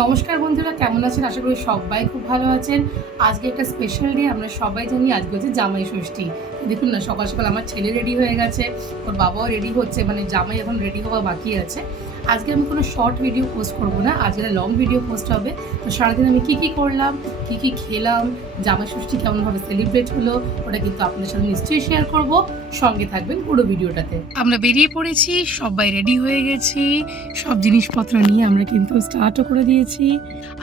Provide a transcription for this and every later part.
নমস্কার বন্ধুরা, কেমন আছেন? আশা করি সবাই খুব ভালো আছেন। আজকে একটা স্পেশাল ডে, আমরা সবাই জানি আজকে হচ্ছে জামাই ষষ্ঠী। দেখুন না, সকাল সকাল আমার ছেলে রেডি হয়ে গেছে, ওর বাবাও রেডি হচ্ছে, মানে জামাই এখন রেডি হওয়া বাকি আছে। আজকে আমি কোনো শর্ট ভিডিও পোস্ট করব না, আজকে লং ভিডিও পোস্ট হবে। তো সারাদিন আমি কী কী করলাম, কী কী খেলাম, জামাই ষষ্ঠী কেমনভাবে সেলিব্রেট হলো, ওটা কিন্তু আপনাদের সাথে নিশ্চয়ই শেয়ার করব। সঙ্গে থাকবেন পুরো ভিডিওটাতে। আমরা বেরিয়ে পড়েছি, সবাই রেডি হয়ে গেছি, সব জিনিসপত্র নিয়ে আমরা কিন্তু স্টার্টও করে দিয়েছি।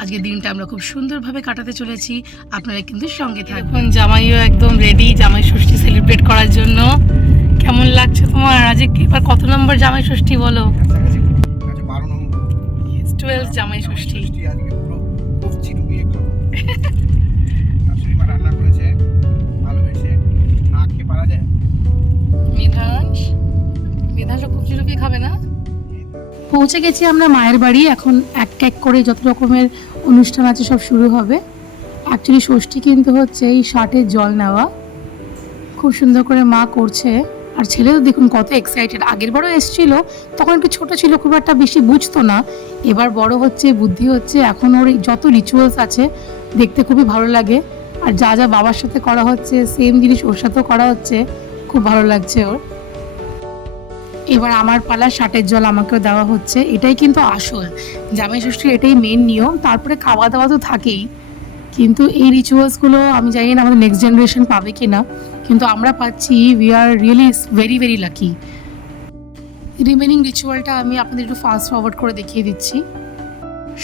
আজকের দিনটা আমরা খুব সুন্দরভাবে কাটাতে চলেছি, আপনারা কিন্তু সঙ্গে থাকবেন। জামাইও একদম রেডি জামাই ষষ্ঠী সেলিব্রেট করার জন্য। কেমন লাগছে তোমার? আজকে এবার কত নম্বর জামাই ষষ্ঠী বলো? 12 জামাই ষষ্ঠী। মেধাংশ কবজি লুকিয়ে খাবে না। পৌঁছে গেছি আমরা মায়ের বাড়ি। এখন এক এক করে যত রকমের অনুষ্ঠান আছে সব শুরু হবে। অ্যাকচুয়ালি ষষ্ঠী কিন্তু হচ্ছে এই ষাটের জল নেওয়া, খুব সুন্দর করে মা করছে। আর ছেলেও দেখুন কত এক্সাইটেড। আগের বারও এসেছিল, তখন একটু ছোট ছিল, খুব একটা বেশি বুঝতো না। এবার বড় হচ্ছে, বুদ্ধি হচ্ছে, এখন ওর যত রিচুয়ালস আছে দেখতে খুবই ভালো লাগে। আর যা যা বাবার সাথে করা হচ্ছে সেম জিনিস ওর সাথেও করা হচ্ছে, খুব ভালো লাগছে ওর। এবার আমার পালা, ষাটের জল আমাকেও দেওয়া হচ্ছে। এটাই কিন্তু আসল জামাই ষষ্ঠীর, এটাই মেন নিয়ম। তারপরে খাওয়া দাওয়া তো থাকেই, কিন্তু এই রিচুয়ালসগুলো আমি জানি না আমাদের নেক্সট জেনারেশন পাবে কি না, কিন্তু আমরা পাচ্ছি। We are really very very lucky. Remaining রিচুয়ালটা আমি আপনাদের একটু ফাস্ট ফরওয়ার্ড করে দেখিয়ে দিচ্ছি।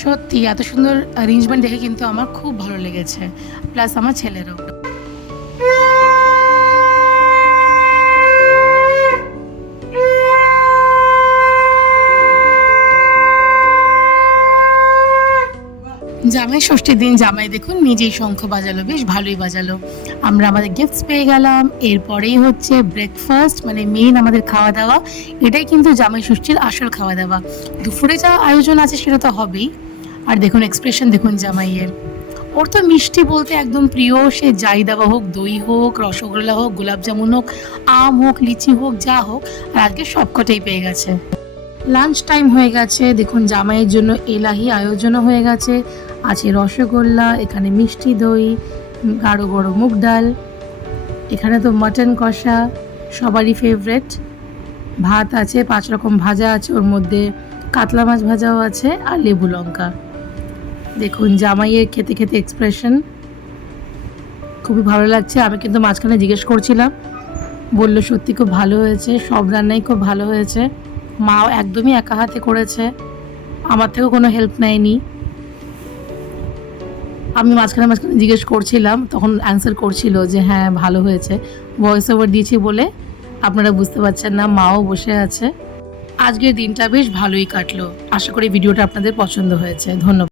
সত্যি এত সুন্দর অ্যারেঞ্জমেন্ট দেখে কিন্তু আমার খুব ভালো লেগেছে, প্লাস আমার ছেলেরও। জামাই ষষ্ঠীর দিন জামাই দেখুন নিজেই শঙ্খ বাজালো, বেশ ভালোই বাজালো। আমরা আমাদের গিফটস পেয়ে গেলাম। এরপরেই হচ্ছে ব্রেকফাস্ট, মানে মেন আমাদের খাওয়া দাওয়া। এটাই কিন্তু জামাই ষষ্ঠীর আসল খাওয়া দাওয়া। দুপুরে যা আয়োজন আছে সেটা তো হবেই। আর দেখুন এক্সপ্রেশন দেখুন জামাইয়ের, ওর তো মিষ্টি বলতে একদম প্রিয়। সে যাই দেওয়া হোক, দই হোক, রসগোল্লা হোক, গোলাপ জামুন হোক, আম হোক, লিচি হোক, যা হোক, আর আজকে সবকটাই পেয়ে গেছে। লাঞ্চ টাইম হয়ে গেছে, দেখুন জামাইয়ের জন্য এলাহি আয়োজনও হয়ে গেছে। আছে রসগোল্লা, এখানে মিষ্টি দই, গাঢ় গরম মুগ ডাল, এখানে তো মাটন কষা সবারই ফেভারেট। ভাত আছে, 5 রকম ভাজা আছে, ওর মধ্যে কাতলা মাছ ভাজাও আছে, আর লেবু লঙ্কা। দেখুন জামাইয়ের খেতে খেতে এক্সপ্রেশন, খুবই ভালো লাগছে। আমি কিন্তু মাঝখানে জিজ্ঞেস করছিলাম, বললো সত্যি খুব ভালো হয়েছে, সব রান্নাই খুব ভালো হয়েছে। মাও একদমই একা হাতে করেছে, আমার থেকেও কোনো হেল্প নেয়নি। আমি মাঝখানে মাঝখানে জিজ্ঞেস করছিলাম, তখন অ্যান্সার করছিল যে হ্যাঁ ভালো হয়েছে। ভয়েস ওভার দিয়েছি বলে আপনারা বুঝতে পারছেন না, মাও বসে আছে। আজকের দিনটা বেশ ভালোই কাটলো। আশা করি ভিডিওটা আপনাদের পছন্দ হয়েছে। ধন্যবাদ।